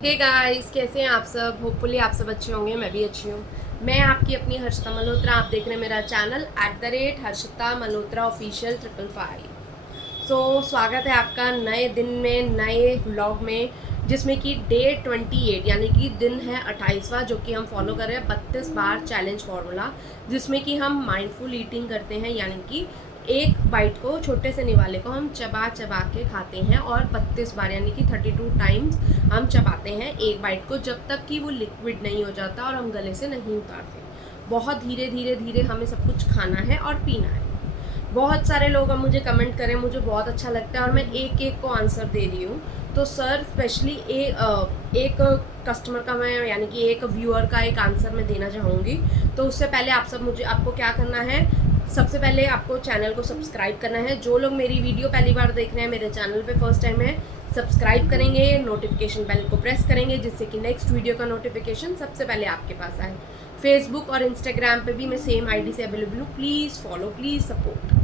Hey guys, कैसे हैं आप सब। होपफुली आप सब अच्छे होंगे, मैं भी अच्छी हूँ। मैं आपकी अपनी हर्षिता मल्होत्रा, आप देख रहे हैं मेरा चैनल @हर्षिता मल्होत्रा ऑफिशियल 555। स्वागत है आपका नए दिन में, नए व्लॉग में, जिसमें कि डे 28 यानी कि दिन है 28वां, जो कि हम फॉलो कर रहे हैं 32 बार चैलेंज फार्मूला, जिसमें कि हम माइंडफुल ईटिंग करते हैं, यानी कि एक बाइट को, छोटे से निवाले को हम चबा चबा के खाते हैं और 32 बार यानी कि 32 टाइम्स हम चबाते हैं एक बाइट को, जब तक कि वो लिक्विड नहीं हो जाता और हम गले से नहीं उतारते। बहुत धीरे धीरे धीरे हमें सब कुछ खाना है और पीना है। बहुत सारे लोग अब मुझे कमेंट करें, मुझे बहुत अच्छा लगता है और मैं एक एक को आंसर दे रही हूँ। तो सर स्पेशली एक कस्टमर का मैं, यानी कि एक व्यूअर का एक आंसर मैं देना चाहूँगी। तो उससे पहले आपको क्या करना है, सबसे पहले आपको चैनल को सब्सक्राइब करना है। जो लोग मेरी वीडियो पहली बार देख रहे हैं, मेरे चैनल पे फर्स्ट टाइम है, सब्सक्राइब करेंगे, नोटिफिकेशन बेल को प्रेस करेंगे, जिससे कि नेक्स्ट वीडियो का नोटिफिकेशन सबसे पहले आपके पास आए। फेसबुक और इंस्टाग्राम पे भी मैं सेम आईडी से अवेलेबल हूँ। Please follow, please support.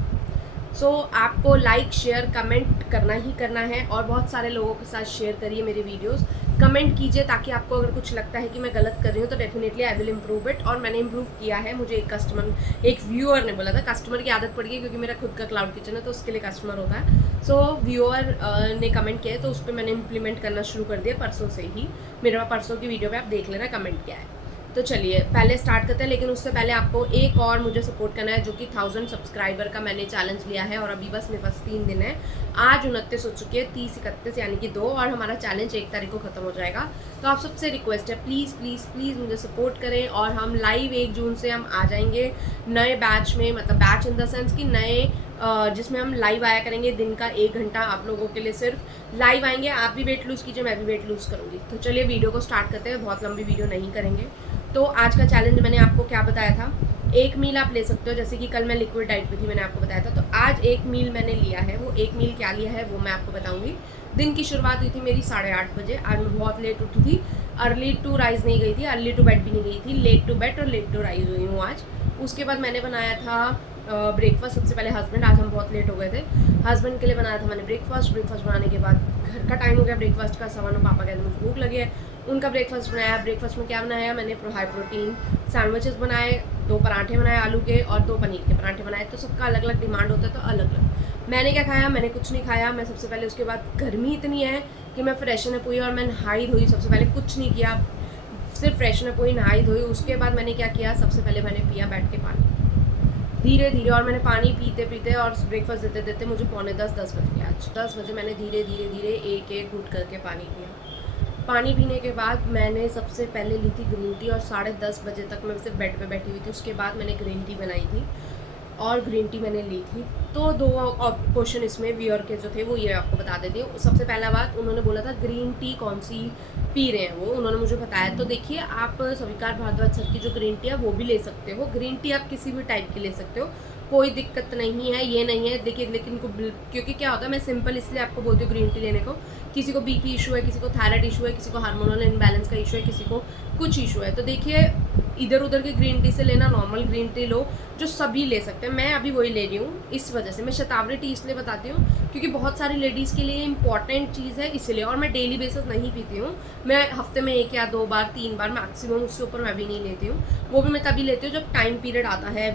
आपको लाइक शेयर कमेंट करना ही करना है और बहुत सारे लोगों के साथ शेयर करिए मेरे वीडियोस, कमेंट कीजिए, ताकि आपको अगर कुछ लगता है कि मैं गलत कर रही हूँ तो definitely I will improve it. और मैंने इम्प्रूव किया है। मुझे एक व्यूअर ने बोला था, कस्टमर की आदत पड़ गई क्योंकि मेरा खुद का क्लाउड किचन है, तो उसके लिए कस्टमर होता है। व्यूअर ने कमेंट किया है, तो उस पर मैंने इम्प्लीमेंट करना शुरू कर दिया परसों से ही। मेरे पास परसों की वीडियो पे आप देख लेना कमेंट क्या है। तो चलिए पहले स्टार्ट करते हैं, लेकिन उससे पहले आपको एक और मुझे सपोर्ट करना है, जो कि 1000 सब्सक्राइबर का मैंने चैलेंज लिया है और अभी बस मेरे पास 3 दिन है। आज 29 हो चुके हैं, 30 31 यानी कि 2, और हमारा चैलेंज 1 तारीख को खत्म हो जाएगा। तो आप सबसे रिक्वेस्ट है, प्लीज़ प्लीज़ प्लीज़ मुझे सपोर्ट करें और हम लाइव 1 जून से हम आ जाएंगे नए बैच में, मतलब बैच इन द सेंस कि नए जिसमें हम लाइव आया करेंगे। दिन का 1 घंटा आप लोगों के लिए सिर्फ लाइव आएंगे। आप भी वेट लूज़ कीजिए, मैं भी वेट लूज़ करूँगी। तो चलिए वीडियो को स्टार्ट करते हैं, बहुत लंबी वीडियो नहीं करेंगे। तो आज का चैलेंज मैंने आपको क्या बताया था, एक मील आप ले सकते हो। जैसे कि कल मैं लिक्विड डाइट पे थी, मैंने आपको बताया था। तो आज एक मील मैंने लिया है। वो एक मील क्या लिया है वो मैं आपको बताऊंगी। दिन की शुरुआत हुई थी मेरी 8:30 बजे। आज मैं बहुत लेट उठी थी। अर्ली टू राइज नहीं गई थी, अर्ली टू बेड भी नहीं गई थी, लेट टू बेड और लेट टू राइज हुई हूँ आज। उसके बाद मैंने बनाया था ब्रेकफास्ट। सबसे पहले हस्बैंड, आज हम बहुत लेट हो गए थे, हस्बैंड के लिए बनाया था मैंने ब्रेकफास्ट बनाने के बाद घर का टाइम हो गया ब्रेकफास्ट का, 9:15। पापा कहते मुझे भूख लगी है, उनका ब्रेकफास्ट बनाया। ब्रेकफास्ट में क्या बनाया, मैंने हाई प्रोटीन सैंडविचेस बनाए, 2 पराठे बनाए आलू के और 2 पनीर के पराठे बनाए। तो सबका अलग अलग डिमांड होता है, तो अलग अलग। मैंने क्या खाया, मैंने कुछ नहीं खाया। मैं सबसे पहले, उसके बाद गर्मी इतनी है कि मैं फ्रेशन अप हुई और मैं नहाई धोई। सबसे पहले कुछ नहीं किया, सिर्फ फ्रेशन अप हुई, नहाई धोई। उसके बाद मैंने क्या किया, सबसे पहले मैंने पिया बैठ के पानी, धीरे धीरे। और मैंने पानी पीते पीते और ब्रेकफास्ट देते देते मुझे 9:45 बज गया। आज 10 बजे मैंने धीरे धीरे धीरे एक एक घूट करके पानी पिया। पानी पीने के बाद मैंने सबसे पहले ली थी ग्रीन टी, और 10:30 बजे तक मैं सिर्फ बेड पे बैठी हुई थी। उसके बाद मैंने ग्रीन टी बनाई थी और ग्रीन टी मैंने ली थी। तो 2 क्वेश्चन इसमें व्यूअर के जो थे वो ये आपको बता देती हूँ। सबसे पहला बात, उन्होंने बोला था ग्रीन टी कौन सी पी रहे हैं वो, उन्होंने मुझे बताया। तो देखिए, आप स्वीकार भारद्वाज सर की जो ग्रीन टी है वो भी ले सकते हो। ग्रीन टी आप किसी भी टाइप की ले सकते हो, कोई दिक्कत नहीं है, ये नहीं है। देखिए, लेकिन क्योंकि क्या होता है, मैं सिंपल इसलिए आपको बोलती हूँ ग्रीन टी लेने को, किसी को बीपी इशू है, किसी को थायराइड इशू है, किसी को हार्मोनल इम्बैलेंस का इशू है, किसी को कुछ इशू है। तो देखिए, इधर उधर की ग्रीन टी से लेना, नॉर्मल ग्रीन टी लो जो सभी ले सकते हैं। मैं अभी वही ले रही हूँ। इस वजह से मैं शतावरी टी इसलिए बताती हूँ क्योंकि बहुत सारी लेडीज़ के लिए इंपॉर्टेंट चीज़ है, इसलिए। और मैं डेली बेसिस नहीं पीती हूँ, मैं हफ्ते में 1 या 2 बार 3 बार मैक्सिमम, उससे ऊपर मैं भी नहीं लेती हूँ। वो भी मैं तभी लेती हूँ जब टाइम पीरियड आता है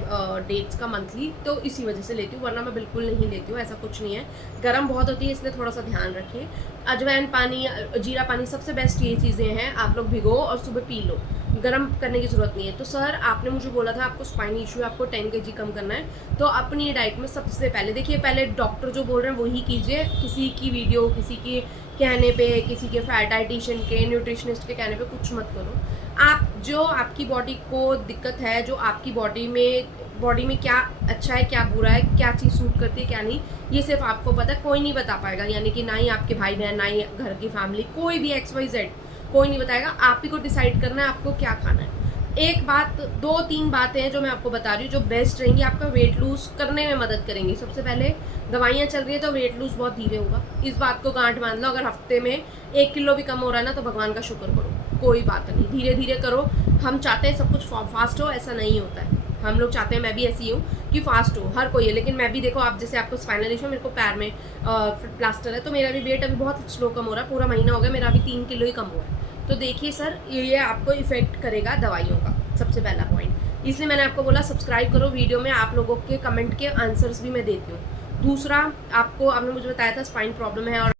डेट्स का, मंथली, तो इसी वजह से लेती हूँ, वरना मैं बिल्कुल नहीं लेती हूँ। ऐसा कुछ नहीं है। गर्म बहुत होती है, इसलिए थोड़ा सा ध्यान रखिए। अजवाइन पानी, जीरा पानी, सबसे बेस्ट ये चीज़ें हैं। आप लोग भिगो और सुबह पी लो, गर्म करने की ज़रूरत नहीं है। तो सर, आपने मुझे बोला था आपको स्पाइन इशू है, आपको 10 kg कम करना है, तो अपनी डाइट में सबसे पहले देखिए, पहले डॉक्टर जो बोल रहे हैं वही कीजिए। किसी की वीडियो, किसी के कहने पे, किसी के डाइटिशियन के, न्यूट्रिशनिस्ट के कहने पे कुछ मत करो। आप जो आपकी बॉडी को दिक्कत है, जो आपकी बॉडी में क्या अच्छा है, क्या बुरा है, क्या चीज़ सूट करती है, क्या नहीं, ये सिर्फ आपको पता है, कोई नहीं बता पाएगा। यानी कि ना ही आपके भाई बहन, ना ही घर की फैमिली, कोई भी XYZ कोई नहीं बताएगा। आप ही को डिसाइड करना है आपको क्या खाना है। एक बात, 2-3 बातें हैं जो मैं आपको बता रही हूँ, जो बेस्ट रहेंगी, आपका वेट लूज़ करने में मदद करेंगी। सबसे पहले, दवाइयाँ चल रही है तो वेट लूज़ बहुत धीरे होगा, इस बात को गांठ बांध लो। अगर हफ्ते में 1 किलो भी कम हो रहा है ना, तो भगवान का शुक्र करो, कोई बात नहीं, धीरे धीरे करो। हम चाहते हैं सब कुछ फास्ट हो, ऐसा नहीं होता है। हम लोग चाहते हैं, मैं भी ऐसी हूँ कि फास्ट हो, हर कोई है। लेकिन मैं भी देखो, आप जैसे आपको स्पाइनल इशू है, मेरे को पैर में प्लास्टर है, तो मेरा भी वेट अभी बहुत स्लो कम हो रहा है। पूरा महीना हो गया, मेरा अभी 3 किलो ही कम हुआ है। तो देखिए सर, ये आपको इफ़ेक्ट करेगा दवाइयों का, सबसे पहला पॉइंट। इसलिए मैंने आपको बोला सब्सक्राइब करो, वीडियो में आप लोगों के कमेंट के आंसर्स भी मैं देती हूँ। दूसरा, आपने मुझे बताया था स्पाइन प्रॉब्लम है, और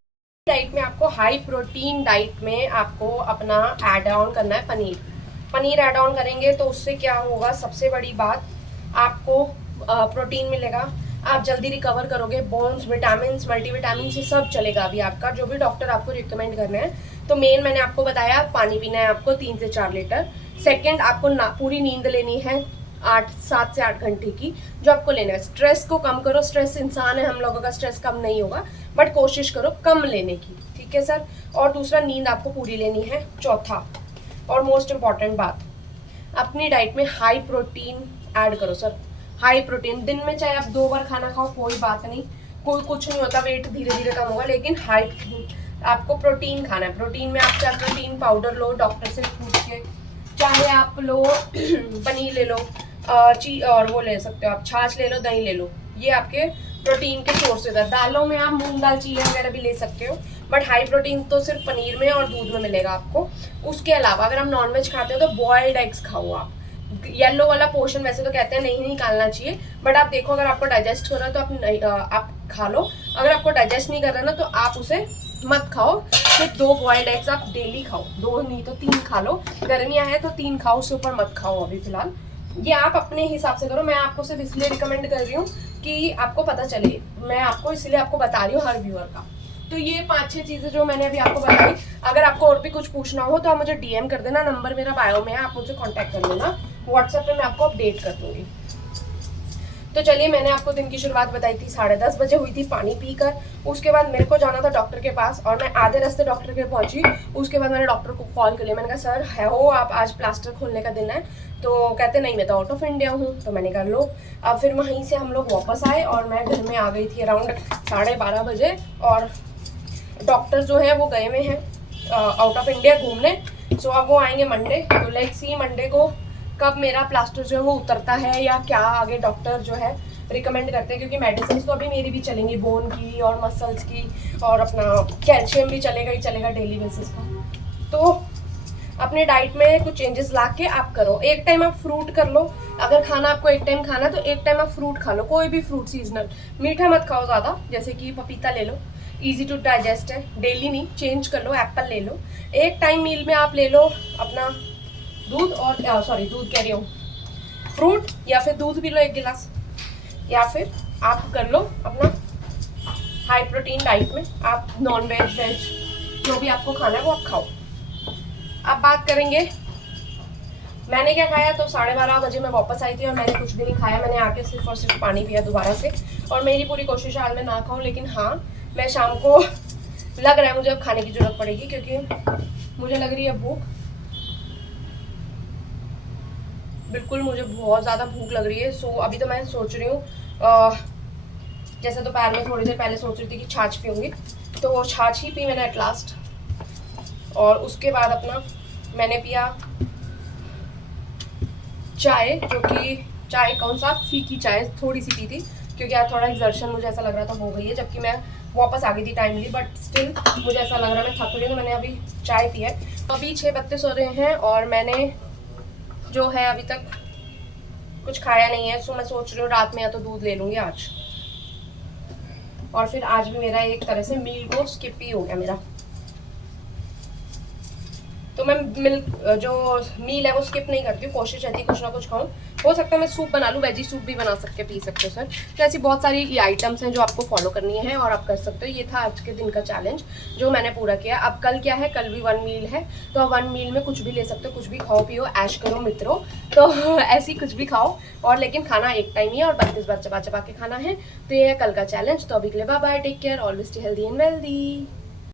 डाइट में आपको हाई प्रोटीन डाइट में आपको अपना ऐड ऑन करना है पनीर ऐड ऑन करेंगे तो उससे क्या होगा, सबसे बड़ी बात, आपको प्रोटीन मिलेगा, आप जल्दी रिकवर करोगे, बोन्स, विटामिन, मल्टीविटामिन से सब चलेगा अभी आपका, जो भी डॉक्टर आपको रिकमेंड करना है। तो मेन मैंने आपको बताया, पानी पीना है आपको 3 से 4 लीटर। सेकंड, आपको पूरी नींद लेनी है 7 से 8 घंटे की, जो आपको लेना है। स्ट्रेस को कम करो, स्ट्रेस इंसान है, हम लोगों का स्ट्रेस कम नहीं होगा, बट कोशिश करो कम लेने की, ठीक है सर। और दूसरा, नींद आपको पूरी लेनी है। चौथा और मोस्ट इम्पॉर्टेंट बात, अपनी डाइट में हाई प्रोटीन ऐड करो सर, हाई प्रोटीन। दिन में चाहे आप 2 बार खाना खाओ, कोई बात नहीं, कोई कुछ नहीं होता, वेट धीरे धीरे कम होगा, लेकिन हाई आपको प्रोटीन खाना है। प्रोटीन में आप चाहे प्रोटीन पाउडर लो डॉक्टर से पूछ के, चाहे आप लो पनीर ले लो, और वो ले सकते हो आप, छाछ ले लो, दही ले लो, ये आपके प्रोटीन के सोर्सेज है। दालों में आप मूंग दाल, चीले वगैरह भी ले सकते हो, बट हाई प्रोटीन तो सिर्फ पनीर में और दूध में मिलेगा आपको। उसके अलावा अगर हम नॉनवेज खाते हो तो बॉयल्ड एग्स खाओ आप। येलो वाला पोर्शन वैसे तो कहते हैं नहीं निकालना चाहिए, बट आप देखो अगर आपको डाइजेस्ट कर रहा है तो आप खा लो, अगर आपको डाइजेस्ट नहीं कर रहा ना तो आप उसे मत खाओ। सिर्फ 2 बॉयल्ड एग्स आप डेली खाओ, 2 नहीं तो 3 खा लो, गर्मियाँ हैं तो 3 खाओ, उससे ऊपर मत खाओ अभी फिलहाल। ये आप अपने हिसाब से करो, मैं आपको सिर्फ इसलिए रिकमेंड कर रही हूँ कि आपको पता चले, मैं आपको इसलिए आपको बता रही हूँ हर व्यूअर का। तो ये 5-6 चीज़ें जो मैंने अभी आपको बताई, अगर आपको और भी कुछ पूछना हो तो आप मुझे DM कर देना, नंबर मेरा बायो में है, आप मुझे कांटेक्ट कर लेना, व्हाट्सएप पे मैं आपको अपडेट कर दूँगी। तो चलिए, मैंने आपको दिन की शुरुआत बताई थी 10:30 बजे हुई थी पानी पीकर। उसके बाद मेरे को जाना था डॉक्टर के पास, और मैं आधे रास्ते डॉक्टर के पहुंची। उसके बाद मैंने डॉक्टर को कॉल कर लिया, मैंने कहा सर है हो आप, आज प्लास्टर खोलने का दिन है। तो कहते नहीं, मैं तो आउट ऑफ इंडिया हूँ। तो मैंने कहा लो। अब फिर वहीं से हम लोग वापस आए और मैं घर में आ गई थी अराउंड 12:30 बजे, और डॉक्टर जो है वो गए हुए हैं आउट ऑफ इंडिया घूमने। सो अब वो आएंगे मंडे, तो लेट्स सी मंडे को कब मेरा प्लास्टर जो है वो उतरता है, या क्या आगे डॉक्टर जो है रिकमेंड करते हैं, क्योंकि मेडिसिन तो अभी मेरी भी चलेंगी, बोन की और मसल्स की, और अपना कैल्शियम भी चलेगा ही चलेगा डेली बेसिस का। तो अपने डाइट में कुछ चेंजेस ला के आप करो। एक टाइम आप फ्रूट कर लो, अगर खाना आपको एक टाइम खाना तो एक टाइम आप फ्रूट खा लो, कोई भी फ्रूट सीजनल। मीठा मत खाओ ज़्यादा, जैसे कि पपीता ले लो, ईजी टू डाइजेस्ट है, डेली नहीं, चेंज कर लो, एप्पल ले लो। एक टाइम मील में आप ले लो अपना दूध, और दूध कह रही हूँ, फ्रूट, या फिर दूध पी लो 1 गिलास, या फिर आप कर लो अपना हाई प्रोटीन डाइट में, आप नॉन वेज वेज जो भी आपको खाना है वो आप खाओ। अब बात करेंगे मैंने क्या खाया। तो 12:30 बजे मैं वापस आई थी और मैंने कुछ भी नहीं खाया, मैंने आके सिर्फ और सिर्फ पानी पिया दोबारा से। और मेरी पूरी कोशिश है आज मैं ना खाऊं, लेकिन हाँ, मैं शाम को लग रहा है मुझे अब खाने की जरूरत पड़ेगी, क्योंकि मुझे लग रही है भूख, बिल्कुल मुझे बहुत ज़्यादा भूख लग रही है। सो अभी तो मैं सोच रही हूँ, जैसे दोपहर में थोड़ी देर पहले सोच रही थी कि छाछ पीऊँगी, तो छाछ ही पी मैंने एट लास्ट। और उसके बाद अपना मैंने पिया चाय, जो कि चाय कौन सा, फीकी चाय थोड़ी सी पी थी, क्योंकि आज थोड़ा एक्सर्शन मुझे ऐसा लग रहा था हो गई है, जबकि मैं वापस आ गई थी टाइमली, बट स्टिल मुझे ऐसा लग रहा है मैं थक रही हूँ, तो मैंने अभी चाय पी है। अभी 6 बत्ते सो रहे हैं और मैंने जो है अभी तक कुछ खाया नहीं है। सो मैं सोच रही हूँ रात में या तो दूध ले लूँगी आज, और फिर आज भी मेरा एक तरह से मील को स्किप ही हो गया मेरा। तो मैं मिल्क जो मील है वो स्किप नहीं करती हूँ, कोशिश रहती है कुछ ना कुछ खाऊं। हो सकता है मैं सूप बना लूँ, वेजी सूप भी बना सकते पी सकते हो सर। तो ऐसी बहुत सारी आइटम्स हैं जो आपको फॉलो करनी है और आप कर सकते हो। ये था आज के दिन का चैलेंज जो मैंने पूरा किया। अब कल क्या है, कल भी 1 मील है, तो आप 1 मील में कुछ भी ले सकते हो, कुछ भी खाओ पियो ऐश करो मित्रों। तो ऐसी कुछ भी खाओ, और लेकिन खाना एक टाइम ही है और 32 बार चबा चबा के खाना है। तो ये है कल का चैलेंज। तो अभी के लिए bye bye, take care, always stay healthy and wealthy.